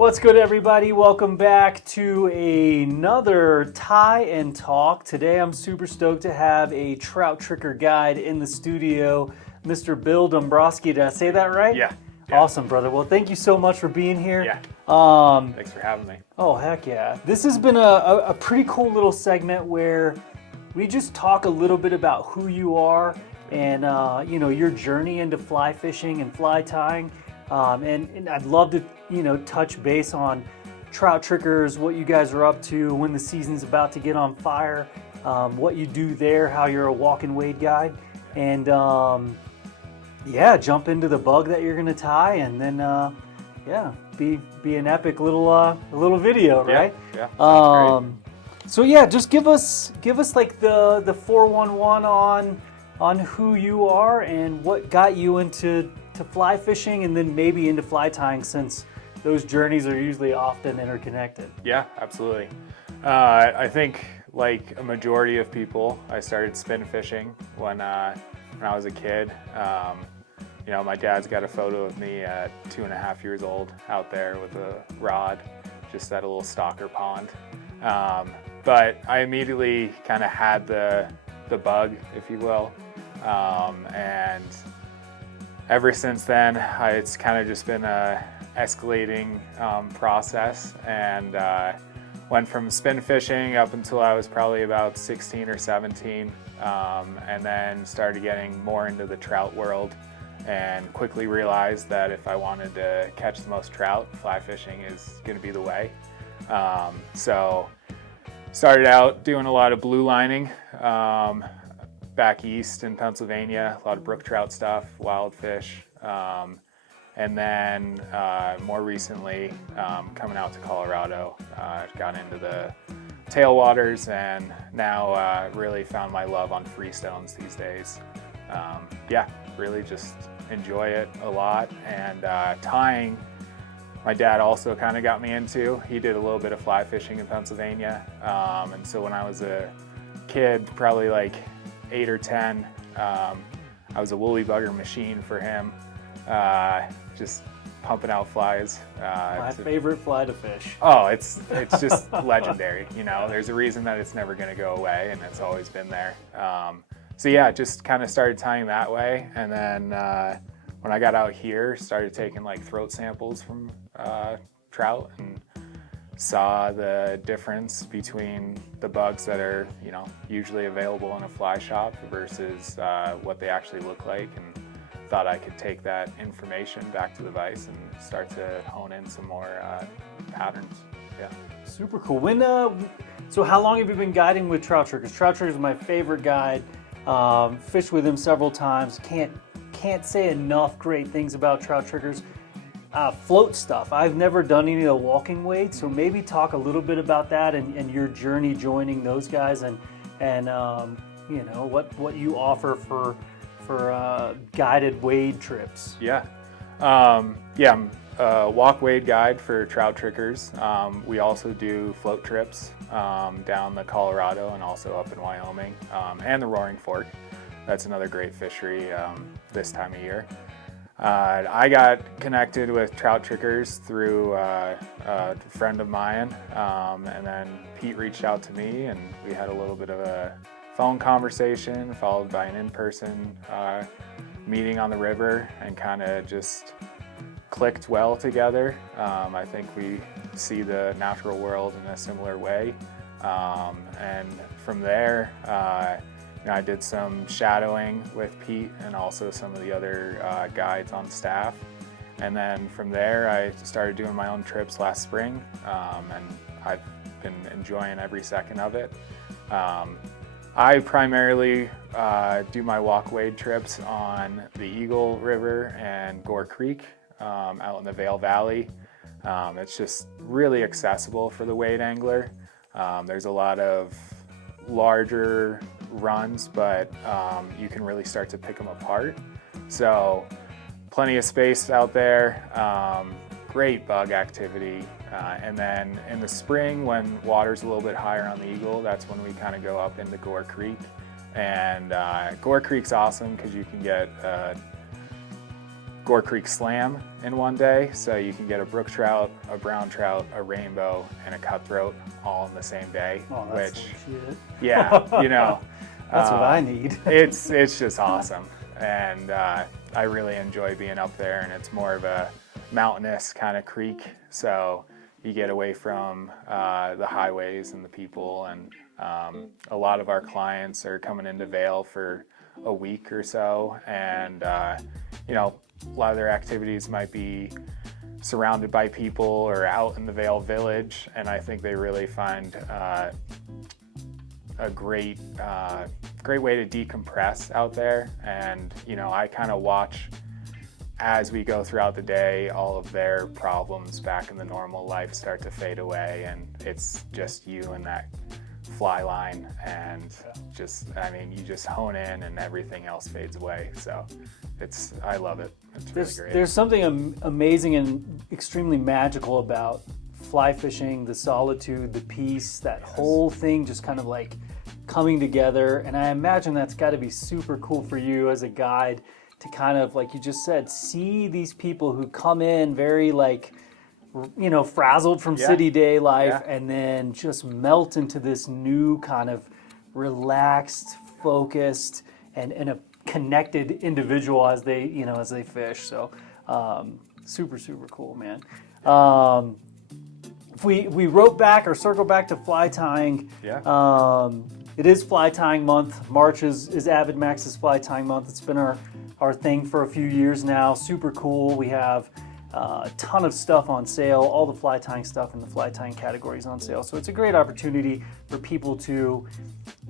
What's good, everybody? Welcome back to another Tie and Talk. Today I'm super stoked to have a Trout Tricker guide in the studio, Mr. Bill Dombroski. Did I say that right? Yeah. Awesome, brother. Well, thank you so much for being here. Yeah. Thanks for having me. Oh, heck yeah. This has been a pretty cool little segment where we just talk a little bit about who you are and your journey into fly fishing and fly tying. And I'd love to, touch base on Trout Trickers, what you guys are up to, when the season's about to get on fire, what you do there, how you're a walk and wade guide, and jump into the bug that you're gonna tie, and then be an epic little video, right? Yeah. Sounds great. So yeah, just give us like the 411 on who you are and what got you into fly fishing and then maybe into fly tying, since those journeys are usually often interconnected. Yeah, absolutely. I think like a majority of people, I started spin fishing when I was a kid. My dad's got a photo of me at 2.5 years old out there with a rod, just at a little stalker pond. But I immediately kind of had the bug, if you will, and ever since then, it's kind of just been a escalating process, and went from spin fishing up until I was probably about 16 or 17, and then started getting more into the trout world, and quickly realized that if I wanted to catch the most trout, fly fishing is going to be the way. So started out doing a lot of blue lining. Back east in Pennsylvania, a lot of brook trout stuff, wild fish, and then more recently coming out to Colorado, got into the tailwaters, and now really found my love on freestones these days. Really just enjoy it a lot, and tying, my dad also kind of got me into. He did a little bit of fly fishing in Pennsylvania, and so when I was a kid, probably like 8 or 10, I was a woolly bugger machine for him, just pumping out flies. My favorite fly to fish. Oh, it's just legendary. There's a reason that it's never going to go away, and it's always been there. Just kind of started tying that way, and then when I got out here, started taking like throat samples from trout, and saw the difference between the bugs that are, usually available in a fly shop versus what they actually look like, and thought I could take that information back to the vise and start to hone in some more patterns. Yeah. Super cool. So how long have you been guiding with Trout Trickers? Trout Trickers is my favorite guide. Fished with him several times. Can't say enough great things about Trout Trickers. Float stuff. I've never done any of the walking weights, so maybe talk a little bit about that and your journey joining those guys, and what you offer for guided wade trips. Yeah. I'm a walk wade guide for Trout Trickers. We also do float trips down the Colorado and also up in Wyoming, and the Roaring Fork. That's another great fishery this time of year. I got connected with Trout Trickers through a friend of mine, and then Pete reached out to me, and we had a little bit of a phone conversation followed by an in-person meeting on the river, and kind of just clicked well together. I think we see the natural world in a similar way, and from there I did some shadowing with Pete and also some of the other guides on staff. And then from there, I started doing my own trips last spring, and I've been enjoying every second of it. I primarily do my walk wade trips on the Eagle River and Gore Creek out in the Vail Valley. It's just really accessible for the wade angler. There's a lot of larger runs, but you can really start to pick them apart. So plenty of space out there, great bug activity. And then in the spring, when water's a little bit higher on the Eagle, that's when we kind of go up into Gore Creek. And Gore Creek's awesome because you can get Gore Creek Slam in one day. So you can get a brook trout, a brown trout, a rainbow, and a cutthroat all in the same day. Oh, that's legit. Yeah, you know. That's what I need. It's just awesome. And I really enjoy being up there, and it's more of a mountainous kind of creek. So you get away from the highways and the people, and a lot of our clients are coming into Vail for a week or so, and you know, a lot of their activities might be surrounded by people or out in the Vail Village, and I think they really find a great way to decompress out there. And you know, I kind of watch as we go throughout the day, all of their problems back in the normal life start to fade away, and it's just you and that fly line, and just, I mean, you just hone in and everything else fades away. So I love it. It's really great. There's something amazing and extremely magical about fly fishing, the solitude, the peace, that whole thing just kind of like coming together. And I imagine that's got to be super cool for you as a guide to kind of, like you just said, see these people who come in very like, you know, frazzled from city day life, and then just melt into this new kind of relaxed, focused, and a connected individual as they, you know, as they fish. So super cool, man. If we wrote back or circle back to fly tying, it is fly tying month. March is AvidMax's fly tying month. It's been our thing for a few years now. Super cool. We have a ton of stuff on sale. All the fly tying stuff in the fly tying categories on sale. So it's a great opportunity for people to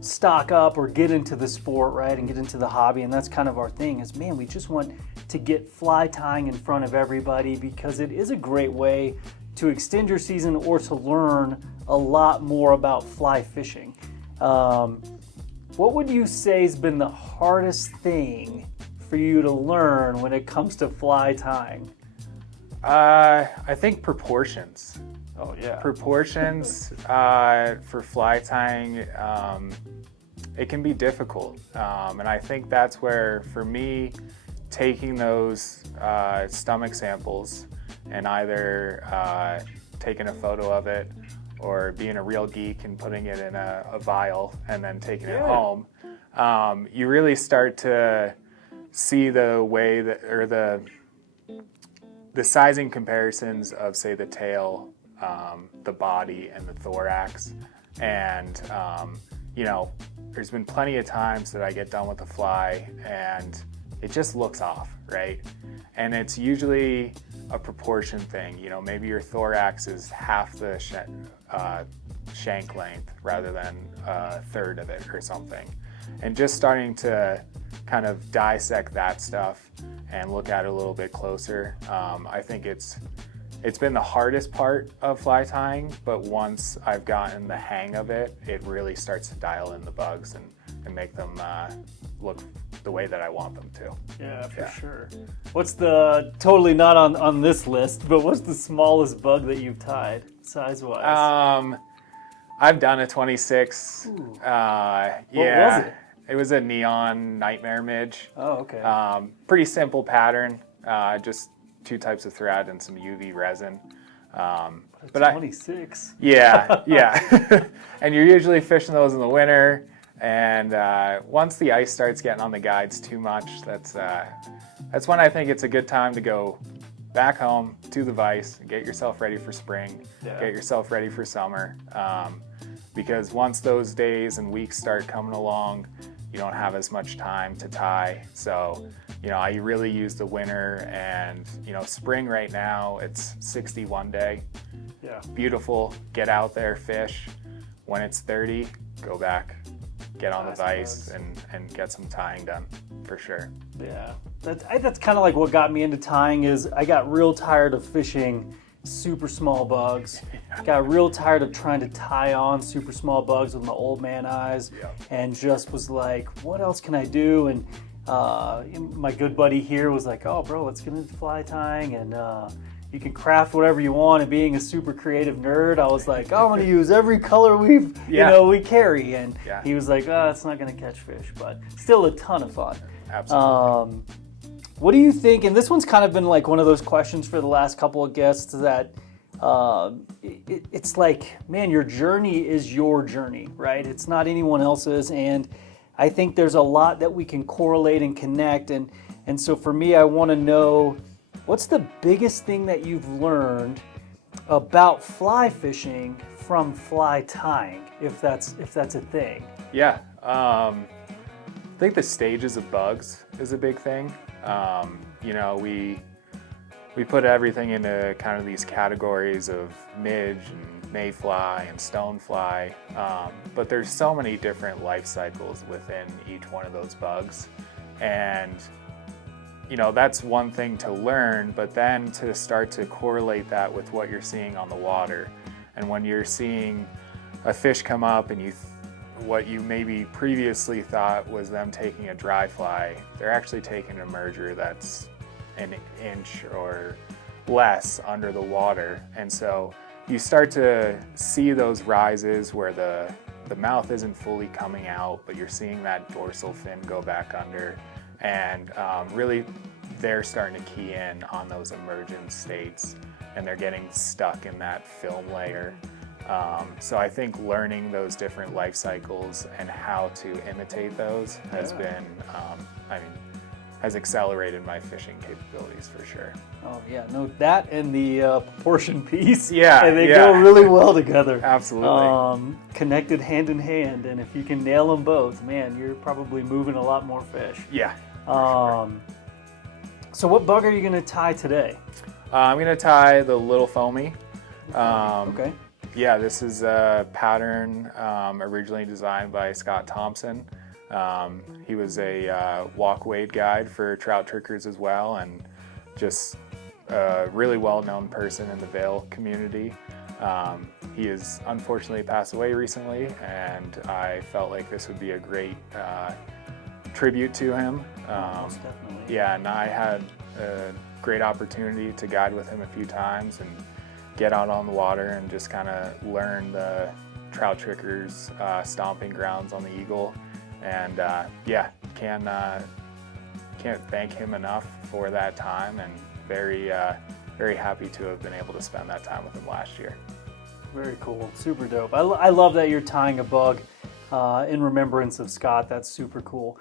stock up or get into the sport, right, and get into the hobby. And that's kind of our thing is, man, we just want to get fly tying in front of everybody because it is a great way to extend your season or to learn a lot more about fly fishing. What would you say has been the hardest thing for you to learn when it comes to fly tying? I think proportions. Oh yeah. Proportions for fly tying, it can be difficult. And I think that's where, for me, taking those stomach samples and either taking a photo of it or being a real geek and putting it in a vial and then taking it home, you really start to see the way that, or the sizing comparisons of, say, the tail, the body, and the thorax. And, you know, there's been plenty of times that I get done with the fly and it just looks off, right? And it's usually a proportion thing. You know, maybe your thorax is half the shank length rather than a third of it or something. And just starting to kind of dissect that stuff and look at it a little bit closer. I think it's been the hardest part of fly tying, but once I've gotten the hang of it, it really starts to dial in the bugs and make them look the way that I want them to. Yeah, for sure. What's the, totally not on this list, but what's the smallest bug that you've tied, size-wise? I've done a 26. What was it? It was a neon nightmare midge. Oh, okay. Pretty simple pattern, just 2 types of thread and some UV resin. But 26. Yeah. And you're usually fishing those in the winter. And once the ice starts getting on the guides too much, that's when I think it's a good time to go back home to the vise and get yourself ready for spring, get yourself ready for summer. Because once those days and weeks start coming along, you don't have as much time to tie. So, you know, I really use the winter, and, you know, spring right now, it's 61 day. Yeah. Beautiful. Get out there, fish. When it's 30, go back, get on the vise and get some tying done for sure. Yeah. That's kind of like what got me into tying. Is I got real tired of fishing super small bugs. Got real tired of trying to tie on super small bugs with my old man eyes, and just was like, what else can I do? And my good buddy here was like, oh bro, let's get into fly tying, and you can craft whatever you want. And being a super creative nerd, I was like, I'm gonna use every color we carry. And he was like, oh, it's not gonna catch fish, but still a ton of fun. Absolutely. What do you think? And this one's kind of been like one of those questions for the last couple of guests that it's like, man, your journey is your journey, right? It's not anyone else's. And I think there's a lot that we can correlate and connect. And so for me, I want to know, what's the biggest thing that you've learned about fly fishing from fly tying, if that's a thing? Yeah, I think the stages of bugs is a big thing. You know, we put everything into kind of these categories of midge and mayfly and stonefly, but there's so many different life cycles within each one of those bugs. And, you know, that's one thing to learn, but then to start to correlate that with what you're seeing on the water. And when you're seeing a fish come up and what you maybe previously thought was them taking a dry fly, they're actually taking a merger that's an inch or less under the water. And so you start to see those rises where the mouth isn't fully coming out, but you're seeing that dorsal fin go back under. And really, they're starting to key in on those emergence states, and they're getting stuck in that film layer. So I think learning those different life cycles and how to imitate those has been, has accelerated my fishing capabilities for sure. Oh yeah, no, that and the proportion piece. Yeah, and they go really well together. Absolutely. Connected hand in hand, and if you can nail them both, man, you're probably moving a lot more fish. Yeah. So what bug are you going to tie today? I'm going to tie the Lil Foamy. Okay. Yeah, this is a pattern originally designed by Scott Thompson. He was a walk wade guide for Trout Trickers as well, and just a really well-known person in the Vail community. He has unfortunately passed away recently, and I felt like this would be a great tribute to him. Most definitely. Yeah, and I had a great opportunity to guide with him a few times and get out on the water and just kind of learn the Trout Trickers stomping grounds on the Eagle. And yeah, can't thank him enough for that time, and very happy to have been able to spend that time with him last year. Very cool, super dope. I love that you're tying a bug in remembrance of Scott. That's super cool.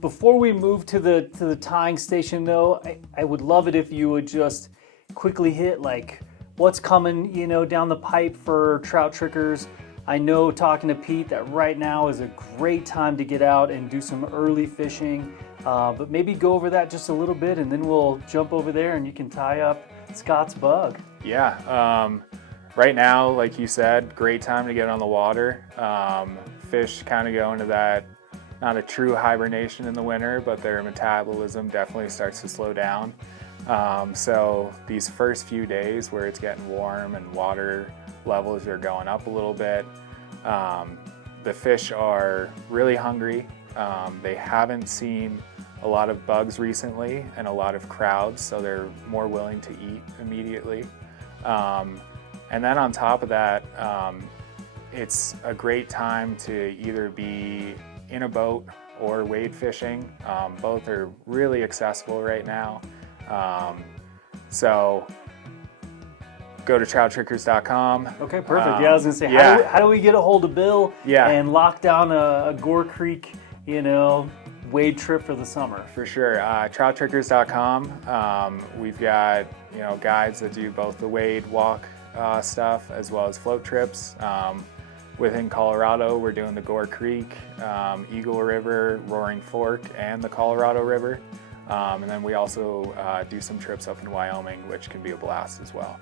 Before we move to the tying station though, I would love it if you would just quickly hit like what's coming, you know, down the pipe for Trout Trickers. I know, talking to Pete, that right now is a great time to get out and do some early fishing, but maybe go over that just a little bit, and then we'll jump over there and you can tie up Scott's bug. Yeah, right now, like you said, great time to get on the water. Fish kind of go into that, not a true hibernation in the winter, but their metabolism definitely starts to slow down. So these first few days where it's getting warm and water levels are going up a little bit, the fish are really hungry. They haven't seen a lot of bugs recently and a lot of crowds, so they're more willing to eat immediately. And then on top of that, it's a great time to either be in a boat or wade fishing. Both are really accessible right now. So go to trouttrickers.com. Okay, perfect. Yeah, I was gonna say, how do we get a hold of Bill and lock down a Gore Creek, you know, wade trip for the summer? For sure. Trouttrickers.com. We've got, you know, guides that do both the wade, walk stuff as well as float trips. Within Colorado, we're doing the Gore Creek, Eagle River, Roaring Fork, and the Colorado River. And then we also do some trips up in Wyoming, which can be a blast as well.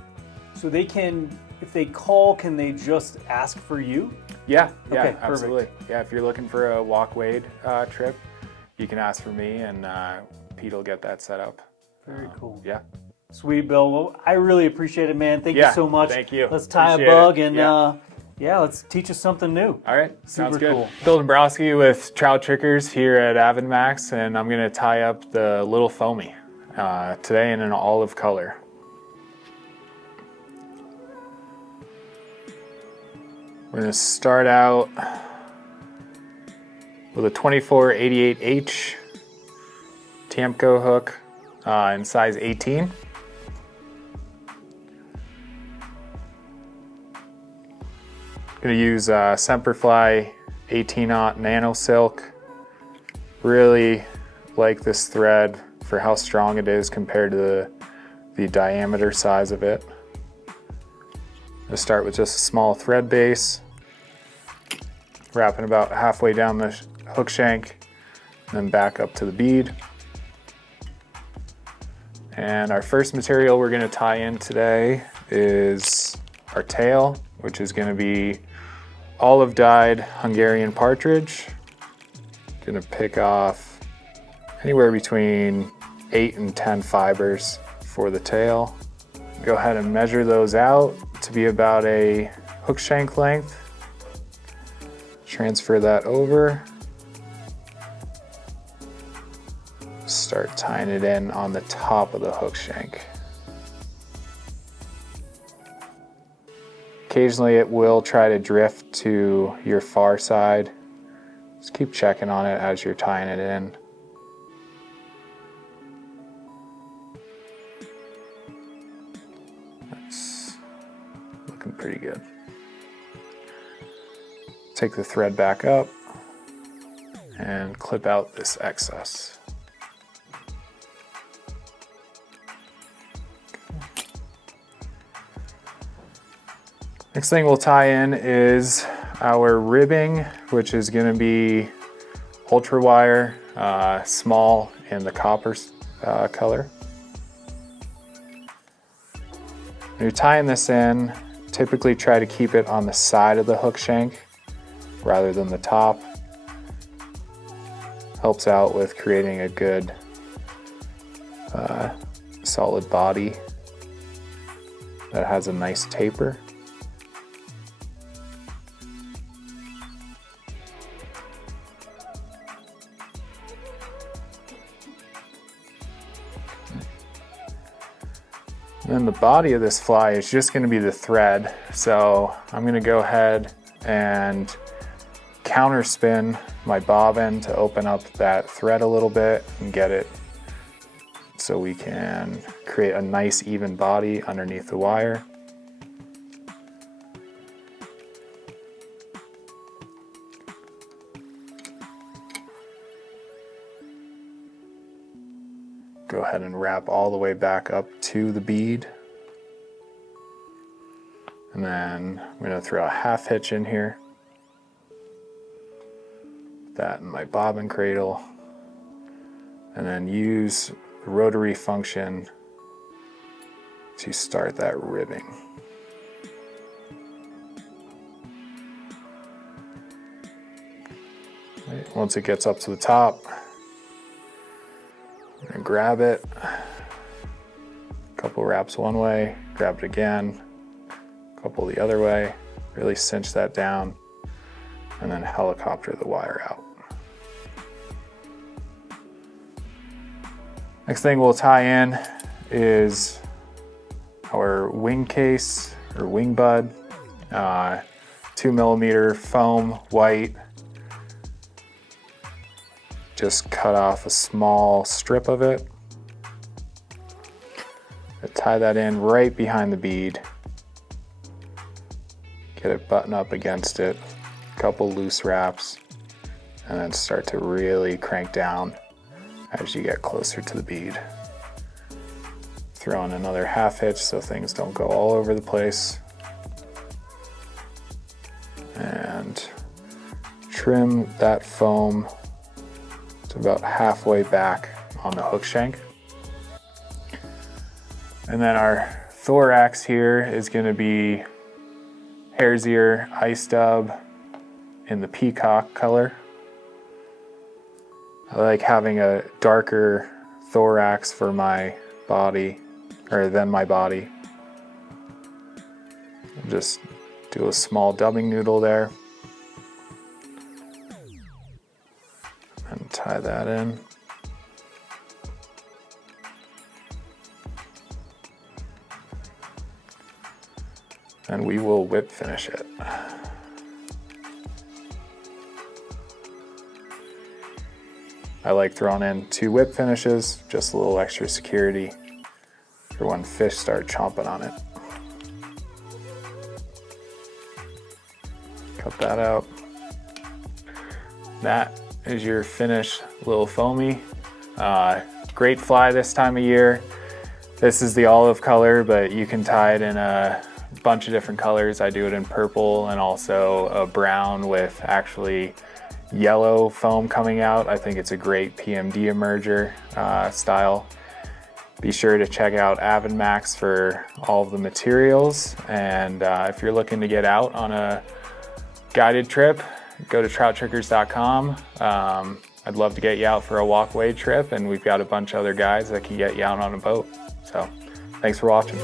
So they can, if they call, can they just ask for you? Yeah, Okay, absolutely. perfect. Yeah, if you're looking for a walk wade trip, you can ask for me, and Pete will get that set up. Very cool. Yeah. Sweet, Bill. Well, I really appreciate it, man. Thank you so much. Thank you. Let's tie Appreciate a bug it. and let's teach us something new. All right, sounds Super good. cool. Bill Dombroski with Trout Trickers here at AvidMax, and I'm gonna tie up the Lil Foamy today in an olive color. We're gonna start out with a 2488H Tiemco hook in size 18. Gonna use Semperfli 18-aught Nano silk. Really like this thread for how strong it is compared to the diameter size of it. I'll start with just a small thread base, wrapping about halfway down the hook shank, then back up to the bead. And our first material we're gonna tie in today is our tail, which is gonna be olive dyed Hungarian partridge. Gonna pick off anywhere between 8 and 10 fibers for the tail. Go ahead and measure those out to be about a hook shank length. Transfer that over. Start tying it in on the top of the hook shank. Occasionally it will try to drift to your far side. Just keep checking on it as you're tying it in. That's looking pretty good. Take the thread back up and clip out this excess. Next thing we'll tie in is our ribbing, which is going to be ultra wire, small in the copper color. When you're tying this in, typically try to keep it on the side of the hook shank rather than the top. Helps out with creating a good solid body that has a nice taper. And then the body of this fly is just going to be the thread. So I'm going to go ahead and counter spin my bobbin to open up that thread a little bit and get it so we can create a nice even body underneath the wire. Go ahead and wrap all the way back up to the bead. And then I'm going to throw a half hitch in here. That in my bobbin cradle. And then use the rotary function to start that ribbing. Right, once it gets up to the top, I'm gonna grab it, a couple wraps one way, grab it again, a couple the other way, really cinch that down, and then helicopter the wire out. Next thing we'll tie in is our wing case or wing bud, 2mm foam white. Just cut off a small strip of it. Tie that in right behind the bead. Get it button up against it, a couple loose wraps, and then start to really crank down as you get closer to the bead. Throw in another half hitch so things don't go all over the place. And trim that foam to about halfway back on the hook shank. And then our thorax here is going to be hare's ear ice dub in the peacock color. I like having a darker thorax for my body, or than my body. Just do a small dubbing noodle there. And tie that in. And we will whip finish it. I like throwing in 2 whip finishes, just a little extra security for when fish start chomping on it. Cut that out. That is your finished Lil Foamy. Great fly this time of year. This is the olive color, but you can tie it in a bunch of different colors. I do it in purple and also a brown with actually yellow foam coming out. I think it's a great PMD emerger style. Be sure to check out AvidMax for all of the materials. And if you're looking to get out on a guided trip, go to trouttrickers.com. I'd love to get you out for a walkway trip, and we've got a bunch of other guys that can get you out on a boat. So thanks for watching.